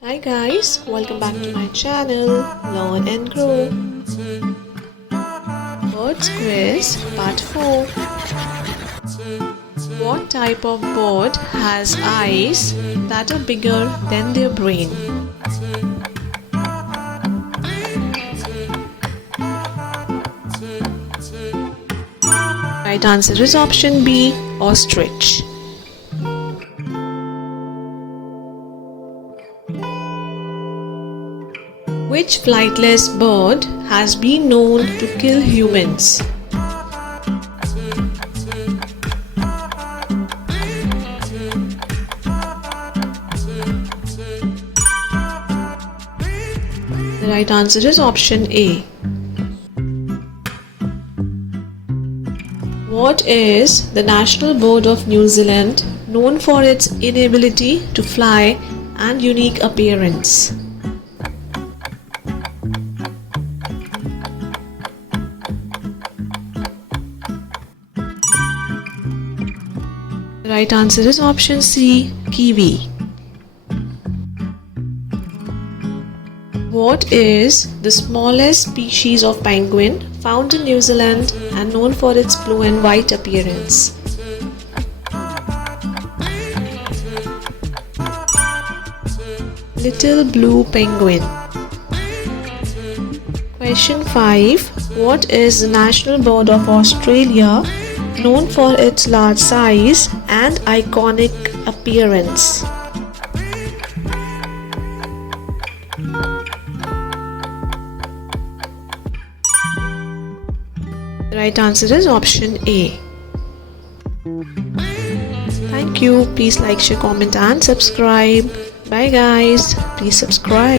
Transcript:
Hi guys, welcome back to my channel, Learn and Grow. Birds Quiz Part 4. What type of bird has eyes that are bigger than their brain? Right answer is option B, ostrich. Which flightless bird has been known to kill humans? The right answer is option A. What is the national bird of New Zealand known for its inability to fly and unique appearance? The right answer is option C, kiwi. What is the smallest species of penguin found in New Zealand and known for its blue and white appearance? Little blue penguin. Question 5. What is the national bird of Australia known for its large size and iconic appearance? The right answer is option A. Thank you. Please like, share, comment and subscribe. Bye guys. Please subscribe.